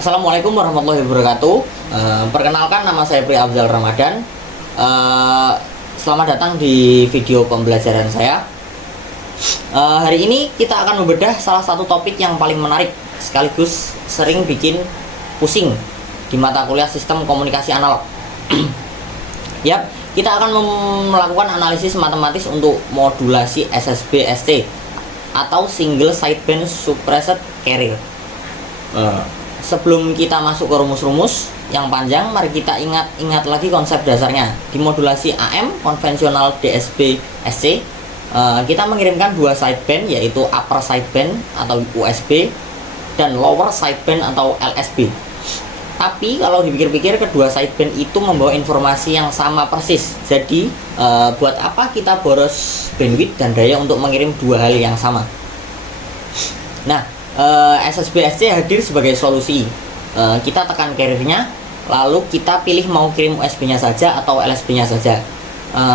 Assalamualaikum warahmatullahi wabarakatuh. Perkenalkan, nama saya Pri Afzal Ramadan. Selamat datang di video pembelajaran saya. Hari ini kita akan membedah salah satu topik yang paling menarik sekaligus sering bikin pusing di mata kuliah sistem komunikasi analog. Yap, kita akan melakukan analisis matematis untuk modulasi SSB-ST atau Single Sideband Suppressed Carrier. Sebelum kita masuk ke rumus-rumus yang panjang, mari kita ingat lagi konsep dasarnya. Di modulasi AM konvensional DSB SC, kita mengirimkan dua sideband, yaitu upper sideband atau USB dan lower sideband atau LSB. Tapi kalau dipikir-pikir, kedua sideband itu membawa informasi yang sama persis. Jadi buat apa kita boros bandwidth dan daya untuk mengirim dua hal yang sama? Nah, SSB-SC hadir sebagai solusi. Kita tekan carrier-nya, lalu kita pilih mau kirim USB-nya saja atau LSB-nya saja.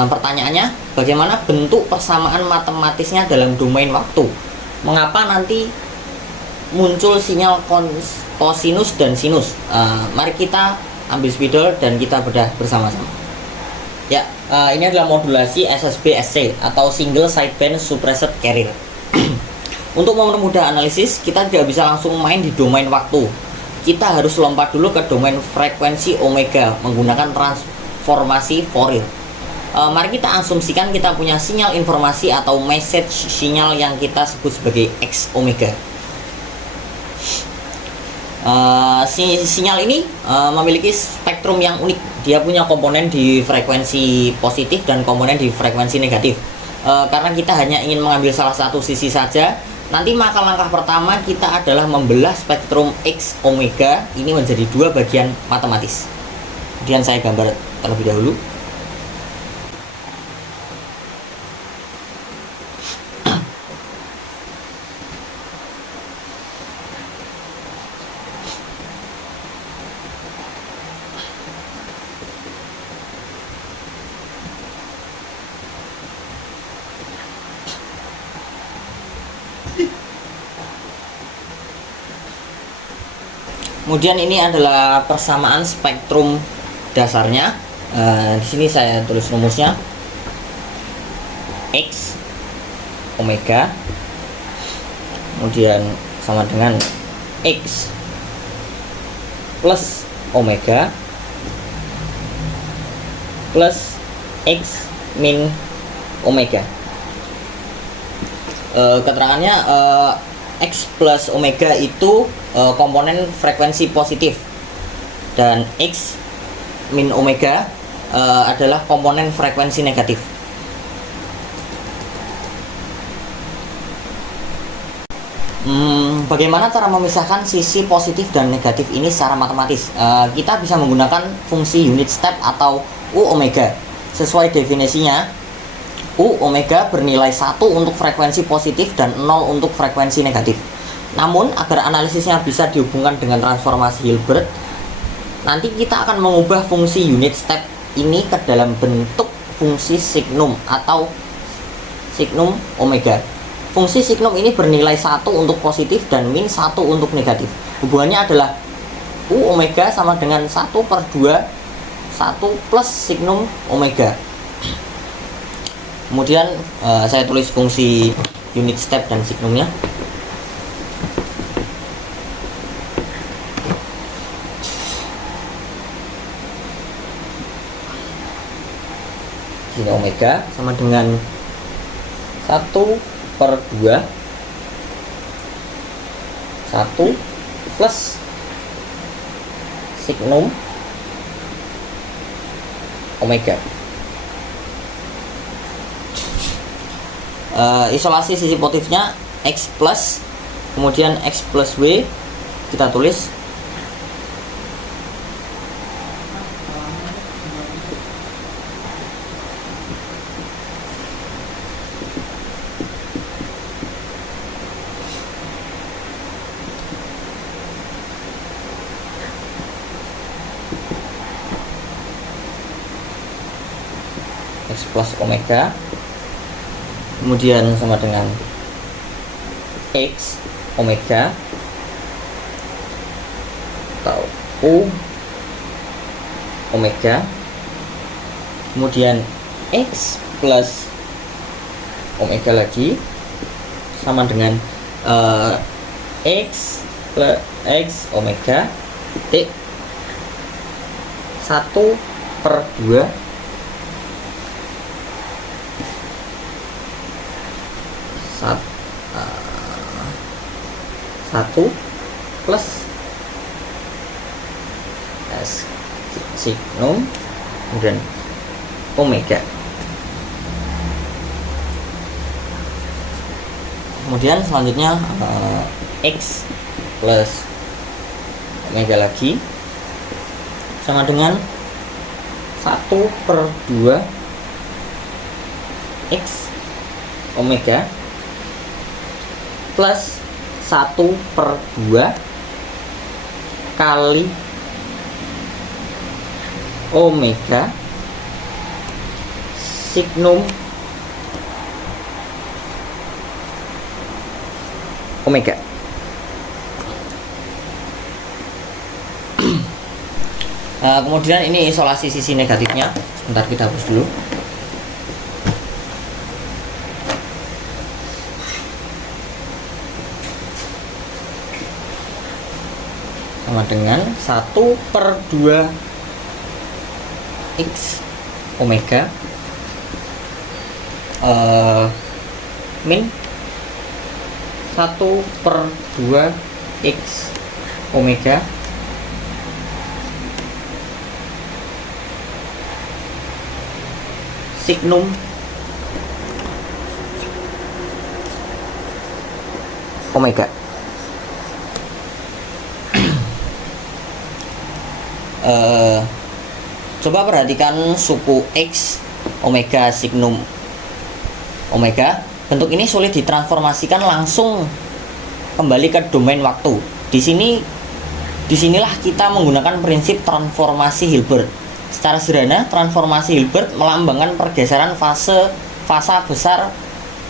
Pertanyaannya, bagaimana bentuk persamaan matematisnya dalam domain waktu? Mengapa nanti muncul sinyal kosinus dan sinus? Mari kita ambil spidol dan kita bedah bersama-sama. Ya, ini adalah modulasi SSB-SC atau Single Sideband Suppressed Carrier. Untuk mempermudah analisis, kita tidak bisa langsung main di domain waktu. Kita harus lompat dulu ke domain frekuensi omega menggunakan transformasi Fourier. Mari kita asumsikan kita punya sinyal informasi atau message sinyal yang kita sebut sebagai X omega. Sinyal ini memiliki spektrum yang unik. Dia punya komponen di frekuensi positif dan komponen di frekuensi negatif. Karena kita hanya ingin mengambil salah satu sisi saja, nanti maka langkah pertama kita adalah membelah spektrum X omega ini menjadi dua bagian matematis. Kemudian saya gambar terlebih dahulu. Kemudian ini adalah persamaan spektrum dasarnya. Di sini saya tulis rumusnya. X omega kemudian sama dengan X plus omega plus X min omega. Keterangannya X plus omega itu komponen frekuensi positif dan X min omega adalah komponen frekuensi negatif. Bagaimana cara memisahkan sisi positif dan negatif ini secara matematis? Kita bisa menggunakan fungsi unit step atau U omega. Sesuai definisinya, U omega bernilai 1 untuk frekuensi positif dan 0 untuk frekuensi negatif. Namun, agar analisisnya bisa dihubungkan dengan transformasi Hilbert, nanti kita akan mengubah fungsi unit step ini ke dalam bentuk fungsi signum atau signum omega. Fungsi signum ini bernilai 1 untuk positif dan min 1 untuk negatif. Hubungannya adalah U omega sama dengan 1/2 1 plus signum omega. Kemudian saya tulis fungsi unit step dan signumnya. Ini omega sama dengan 1/2 1 plus signum omega. Isolasi sisi positifnya X plus, kemudian X plus W kita tulis X plus omega, kemudian sama dengan X omega atau U omega, kemudian X plus omega lagi sama dengan X plus X omega titik 1/2 1 plus S signum kemudian omega. Kemudian selanjutnya X plus omega lagi sama dengan 1/2 X omega plus 1/2 kali omega signum omega. Kemudian ini isolasi sisi negatifnya. Sebentar kita hapus dulu. Sama dengan 1/2 X omega min 1/2 X omega signum omega. Coba perhatikan suku X omega signum omega. Bentuk ini sulit ditransformasikan langsung kembali ke domain waktu. Disinilah kita menggunakan prinsip transformasi Hilbert. Secara sederhana, transformasi Hilbert melambangkan pergeseran fasa besar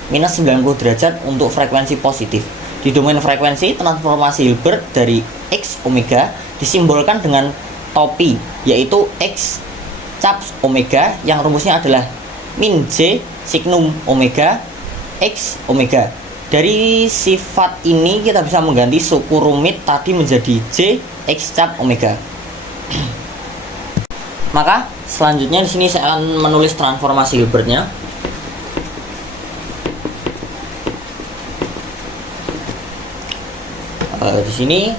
minus 90 derajat untuk frekuensi positif. Di domain frekuensi, transformasi Hilbert dari X omega disimbolkan dengan topi, yaitu X caps omega yang rumusnya adalah min J signum omega X omega. Dari sifat ini kita bisa mengganti suku rumit tadi menjadi J X cap omega. Maka selanjutnya di sini saya akan menulis transformasi Hilbertnya. Di sini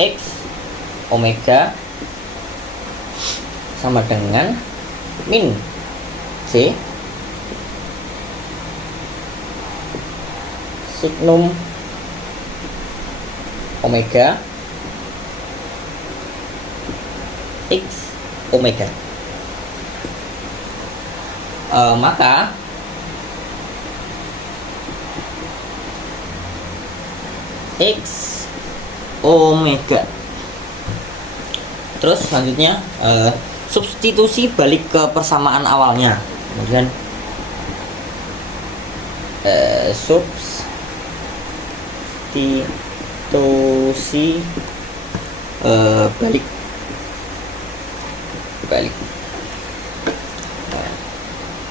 X omega sama dengan min J signum omega X omega. Maka X omega. Terus selanjutnya substitusi balik ke persamaan awalnya. Kemudian substitusi balik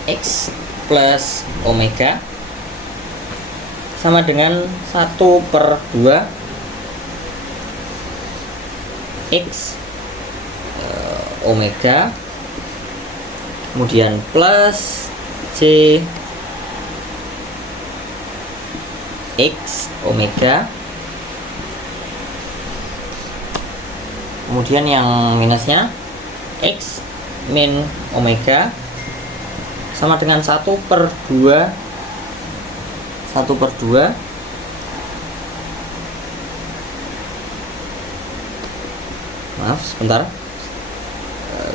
X plus omega sama dengan 1/2 X omega kemudian plus J X omega kemudian yang minusnya X min omega sama dengan 1/2 maaf sebentar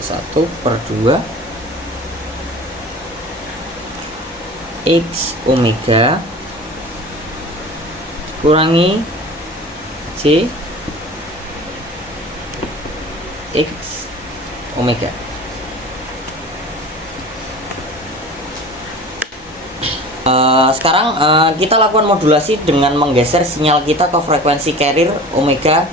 1/2 X omega kurangi J X omega. Sekarang kita lakukan modulasi dengan menggeser sinyal kita ke frekuensi carrier omega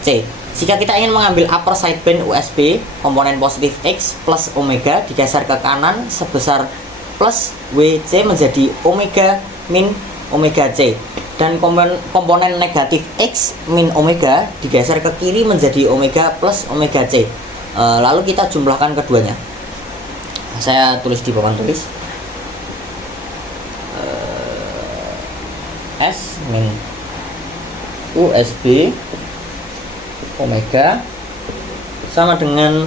C. Jika kita ingin mengambil upper sideband USB komponen positif X plus omega digeser ke kanan sebesar plus WC menjadi omega min omega C, dan komponen negatif X min omega digeser ke kiri menjadi omega plus omega C. Lalu kita jumlahkan keduanya. Saya tulis di papan tulis. S min USB omega sama dengan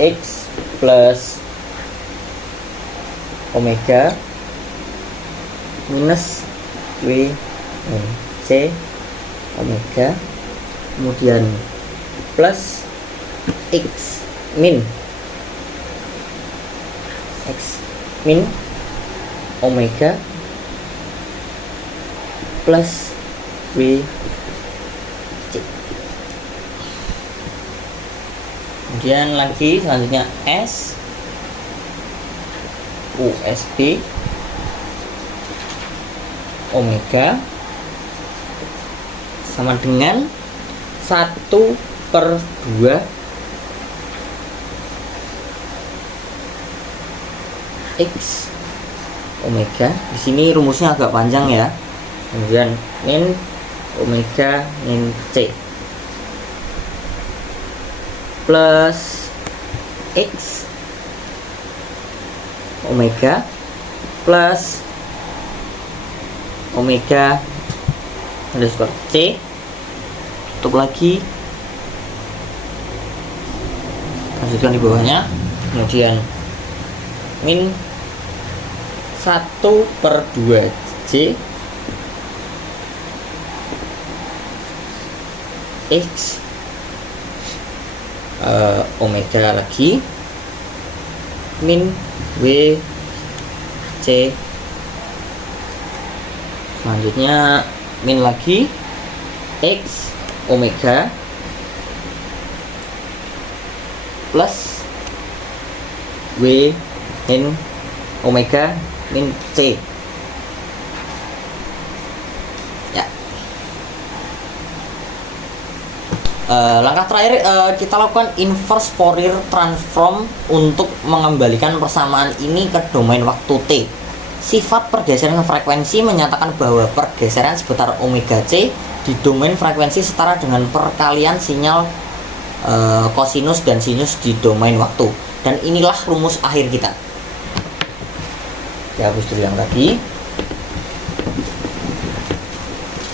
X plus omega minus W min C omega, kemudian plus X min omega plus W C. Kemudian lagi selanjutnya S USB omega sama dengan 1/2 X omega. Di sini rumusnya agak panjang ya. Kemudian min omega min C plus X omega plus omega underscore C, tutup lagi, lanjutkan di bawahnya, kemudian min 1/2 C X omega lagi min W C, selanjutnya min lagi X omega plus W min omega min C. Ya. Langkah terakhir kita lakukan inverse Fourier transform untuk mengembalikan persamaan ini ke domain waktu T. Sifat pergeseran frekuensi menyatakan bahwa pergeseran seputar omega C di domain frekuensi setara dengan perkalian sinyal kosinus dan sinus di domain waktu. Dan inilah rumus akhir kita. Ya, hapus dulu yang tadi.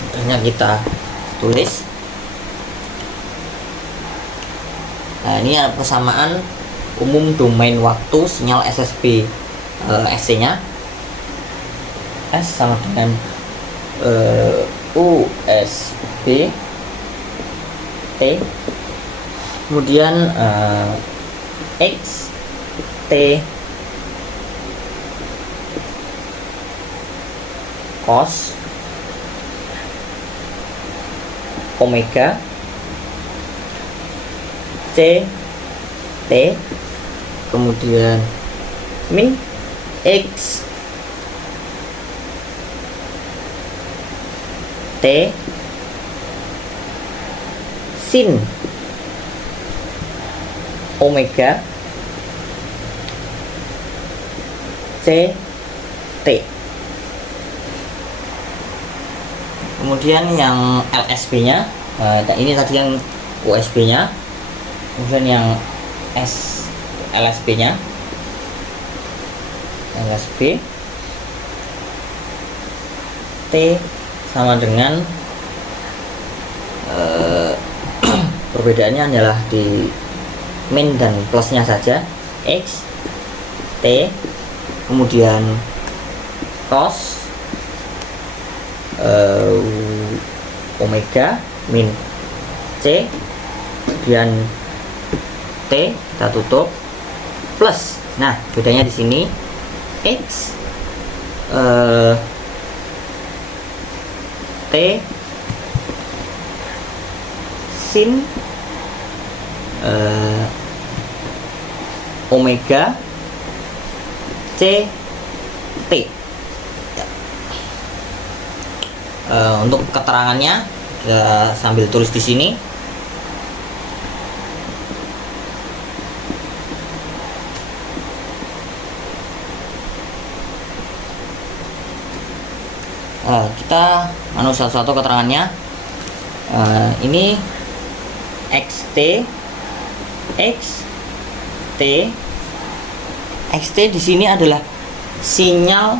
Mudahnya kita tulis. Nah, ini ada persamaan umum domain waktu sinyal SSB SC nya. S sama dengan USB T, kemudian X T cos omega C T, kemudian min X T sin omega C T. Kemudian yang LSB nya, ini tadi yang USB nya, kemudian yang LSB nya, LSB T sama dengan perbedaannya adalah di min dan plusnya saja, X T, kemudian cos omega min C, kemudian T kita tutup plus. Nah, bedanya di sini X T sin omega C T. Untuk keterangannya Ya, sambil tulis di sini. Kita satu-satu keterangannya. Ini XT di sini adalah sinyal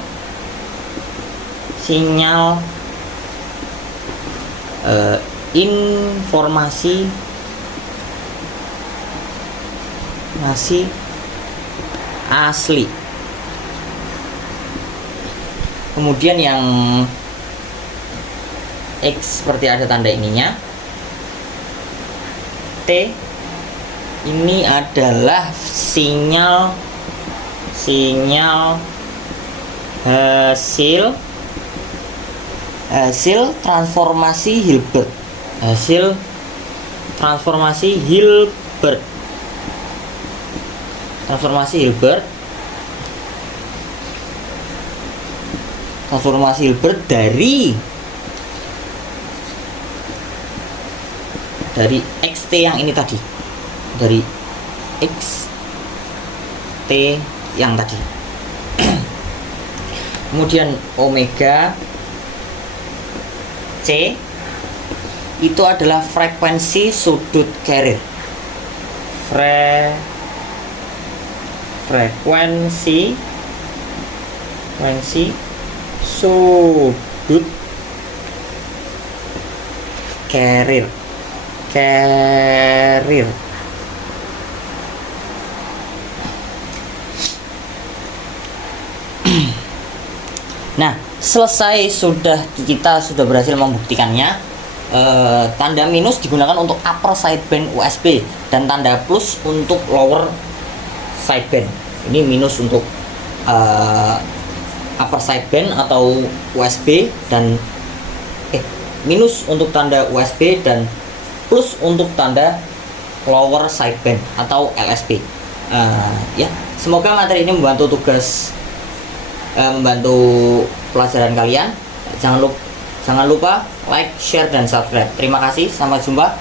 informasi masih asli. Kemudian yang X seperti ada tanda ininya. T ini adalah sinyal hasil transformasi Hilbert. Transformasi Hilbert dari XT yang ini tadi, dari XT yang tadi. Kemudian omega C itu adalah frekuensi sudut carrier. Frekuensi sudut carrier. Nah, kita sudah berhasil membuktikannya. Tanda minus digunakan untuk upper sideband USB dan tanda plus untuk lower sideband. Ini minus untuk upper sideband atau USB dan minus untuk tanda USB dan plus untuk tanda lower sideband atau LSB. Ya, semoga materi ini membantu pelajaran kalian. Jangan lupa like, share, dan subscribe. Terima kasih, sampai jumpa.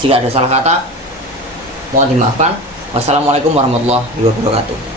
Jika ada salah kata, mohon dimaafkan. Wassalamualaikum warahmatullahi wabarakatuh.